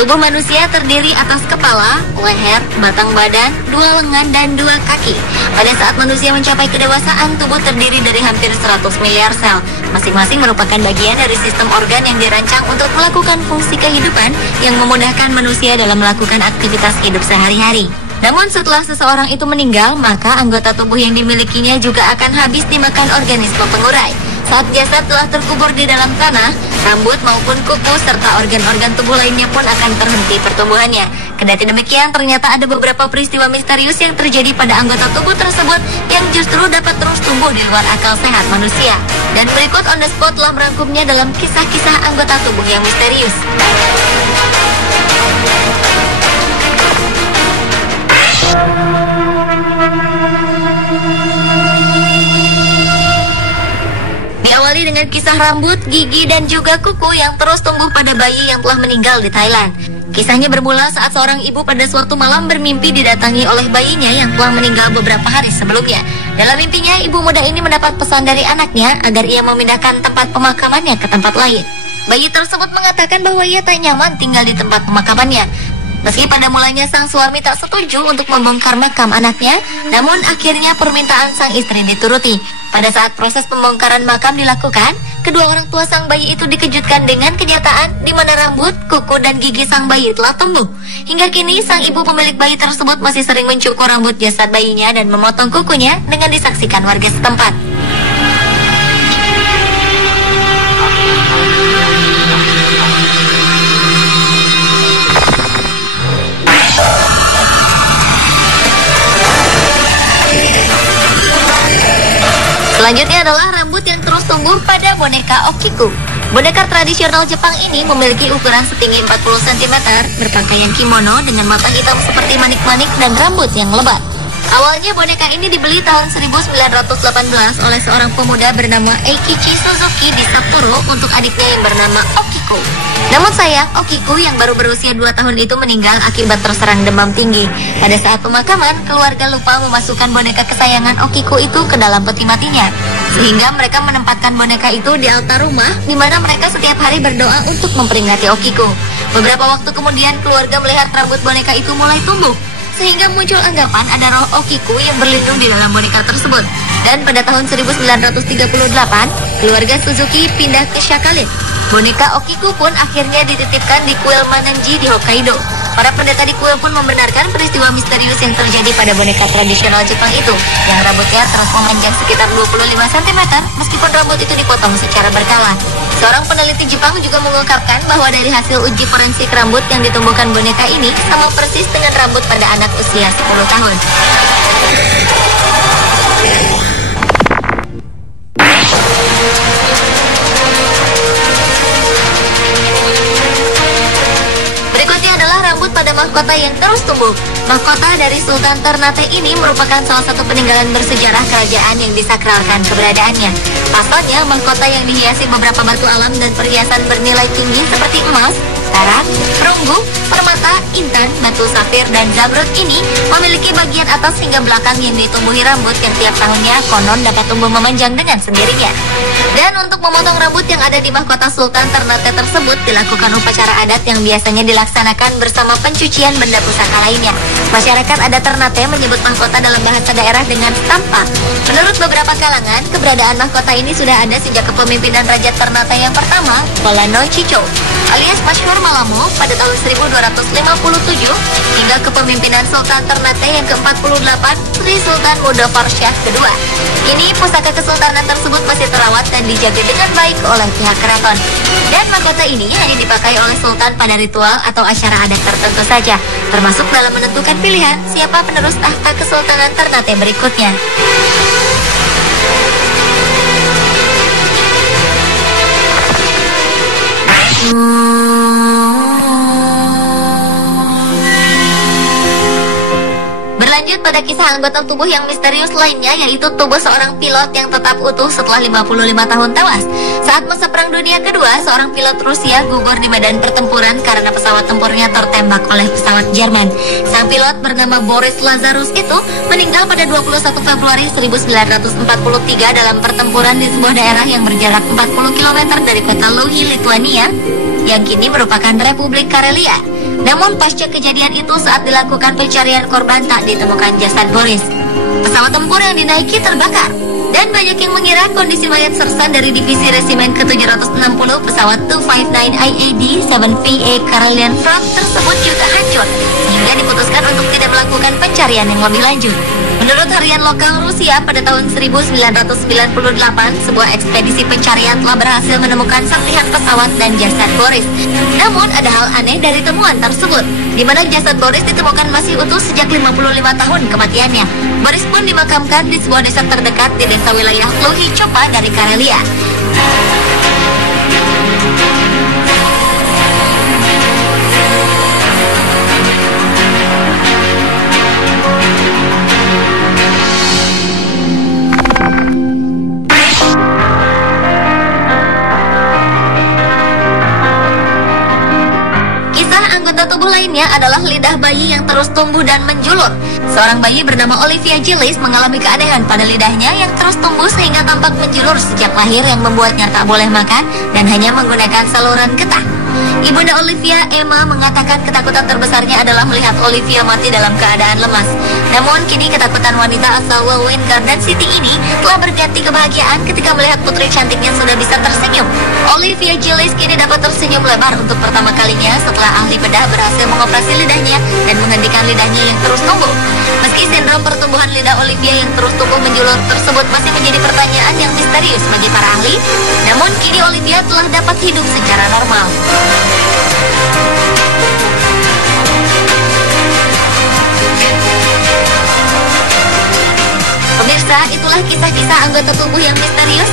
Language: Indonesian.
Tubuh manusia terdiri atas kepala, leher, batang badan, 2 lengan, dan 2 kaki. Pada saat manusia mencapai kedewasaan, tubuh terdiri dari hampir 100 miliar sel. Masing-masing merupakan bagian dari sistem organ yang dirancang untuk melakukan fungsi kehidupan yang memudahkan manusia dalam melakukan aktivitas hidup sehari-hari. Namun setelah seseorang itu meninggal, maka anggota tubuh yang dimilikinya juga akan habis dimakan organisme pengurai. Saat jasad telah terkubur di dalam tanah, rambut maupun kuku serta organ-organ tubuh lainnya pun akan terhenti pertumbuhannya. Kendati demikian, ternyata ada beberapa peristiwa misterius yang terjadi pada anggota tubuh tersebut yang justru dapat terus tumbuh di luar akal sehat manusia. Dan berikut On The Spot telah merangkumnya dalam kisah-kisah anggota tubuh yang misterius. Diawali dengan kisah rambut, gigi, dan juga kuku yang terus tumbuh pada bayi yang telah meninggal di Thailand. Kisahnya bermula saat seorang ibu pada suatu malam bermimpi didatangi oleh bayinya yang telah meninggal beberapa hari sebelumnya. Dalam mimpinya, ibu muda ini mendapat pesan dari anaknya agar ia memindahkan tempat pemakamannya ke tempat lain. Bayi tersebut mengatakan bahwa ia tak nyaman tinggal di tempat pemakamannya. Meski pada mulanya sang suami tak setuju untuk membongkar makam anaknya, namun akhirnya permintaan sang istri dituruti. Pada saat proses pembongkaran makam dilakukan, kedua orang tua sang bayi itu dikejutkan dengan kenyataan di mana rambut, kuku, dan gigi sang bayi telah tumbuh. Hingga kini, sang ibu pemilik bayi tersebut masih sering mencukur rambut jasad bayinya dan memotong kukunya dengan disaksikan warga setempat. Selanjutnya adalah rambut yang terus tumbuh pada boneka Okiku. Boneka tradisional Jepang ini memiliki ukuran setinggi 40 cm, berpakaian kimono dengan mata hitam seperti manik-manik dan rambut yang lebat. Awalnya boneka ini dibeli tahun 1918 oleh seorang pemuda bernama Eikichi Suzuki di Sapporo untuk adiknya yang bernama Okiku. Namun sayang, Okiku yang baru berusia 2 tahun itu meninggal akibat terserang demam tinggi. Pada saat pemakaman, keluarga lupa memasukkan boneka kesayangan Okiku itu ke dalam peti matinya. Sehingga mereka menempatkan boneka itu di altar rumah, di mana mereka setiap hari berdoa untuk memperingati Okiku. Beberapa waktu kemudian, keluarga melihat rambut boneka itu mulai tumbuh, sehingga muncul anggapan ada roh Okiku yang berlindung di dalam boneka tersebut. Dan pada tahun 1938, keluarga Suzuki pindah ke Shakalin. Boneka Okiku pun akhirnya dititipkan di kuil Mananji di Hokkaido. Para pendeta di kuil pun membenarkan peristiwa misterius yang terjadi pada boneka tradisional Jepang itu, yang rambutnya terus memanjang sekitar 25 cm meskipun rambut itu dipotong secara berkala. Seorang peneliti Jepang juga mengungkapkan bahwa dari hasil uji forensik rambut yang ditumbuhkan boneka ini sama persis dengan rambut pada anak usia 10 tahun. Berikutnya adalah rambut pada mahkota yang terus tumbuh. Mahkota dari Sultan Ternate ini merupakan salah satu peninggalan bersejarah kerajaan yang disakralkan keberadaannya. Pasalnya, mahkota yang dihiasi beberapa batu alam dan perhiasan bernilai tinggi seperti emas, perak, perunggu, permata, intan, batu safir, dan zamrud ini memiliki bagian atas hingga belakang yang ditumbuhi rambut yang tiap tahunnya konon dapat tumbuh memanjang dengan sendirinya. Dan untuk memotong rambut yang ada di mahkota Sultan Ternate tersebut dilakukan upacara adat yang biasanya dilaksanakan bersama pencucian benda pusaka lainnya. Masyarakat adat Ternate menyebut mahkota dalam bahasa daerah dengan tampa. Menurut beberapa kalangan, keberadaan mahkota ini sudah ada sejak kepemimpinan Raja Ternate yang pertama, Polano Chicho, alias masyhur Malamo, pada tahun 1257 hingga kepemimpinan Sultan Ternate yang ke-48, Sri Sultan Mudawarsyah II. Kini pusaka kesultanan tersebut masih terawat dan dijaga dengan baik oleh pihak keraton. Dan mahkota ini hanya dipakai oleh sultan pada ritual atau acara adat tertentu saja, termasuk dalam menentukan pilihan siapa penerus tahta kesultanan Ternate berikutnya. Berlanjut pada kisah anggota tubuh yang misterius lainnya, yaitu tubuh seorang pilot yang tetap utuh setelah 55 tahun tewas. Saat masa Perang Dunia Kedua, seorang pilot Rusia gugur di medan pertempuran karena pesawat tempurnya tertembak oleh pesawat Jerman. Sang pilot bernama Boris Lazarus itu meninggal pada 21 Februari 1943 dalam pertempuran di sebuah daerah yang berjarak 40 km dari kota Louhi, Lithuania, yang kini merupakan Republik Karelia. Namun pasca kejadian itu saat dilakukan pencarian korban tak ditemukan jasad Boris. Pesawat tempur yang dinaiki terbakar dan banyak yang mengira kondisi mayat sersan dari divisi resimen ke-760 pesawat 259 IAD 7VA Karelian Front tersebut juga hancur, sehingga diputuskan untuk tidak melakukan pencarian yang lebih lanjut. Menurut harian lokal Rusia, pada tahun 1998, sebuah ekspedisi pencarian telah berhasil menemukan serpihan pesawat dan jasad Boris. Namun, ada hal aneh dari temuan tersebut, di mana jasad Boris ditemukan masih utuh sejak 55 tahun kematiannya. Boris pun dimakamkan di sebuah desa terdekat di desa wilayah Luhy Chopa dari Karelia. Tubuh lainnya adalah lidah bayi yang terus tumbuh dan menjulur. Seorang bayi bernama Olivia Gillis mengalami keanehan pada lidahnya yang terus tumbuh sehingga tampak menjulur sejak lahir, yang membuatnya tak boleh makan dan hanya menggunakan saluran getah. Ibunda Olivia, Emma, mengatakan ketakutan terbesarnya adalah melihat Olivia mati dalam keadaan lemas. Namun kini ketakutan wanita asal Welwyn Garden City ini telah berganti kebahagiaan ketika melihat putri cantiknya sudah bisa tersenyum. Olivia Gillis kini dapat tersenyum lebar untuk pertama kalinya setelah ahli bedah berhasil mengoperasi lidahnya dan menghentikan lidahnya yang terus tumbuh. Meski sindrom pertumbuhan lidah Olivia yang terus tumbuh menjulur tersebut masih menjadi pertanyaan yang misterius bagi para ahli, namun kini Olivia telah dapat hidup secara normal. Pemirsa, itulah kisah-kisah anggota tubuh yang misterius.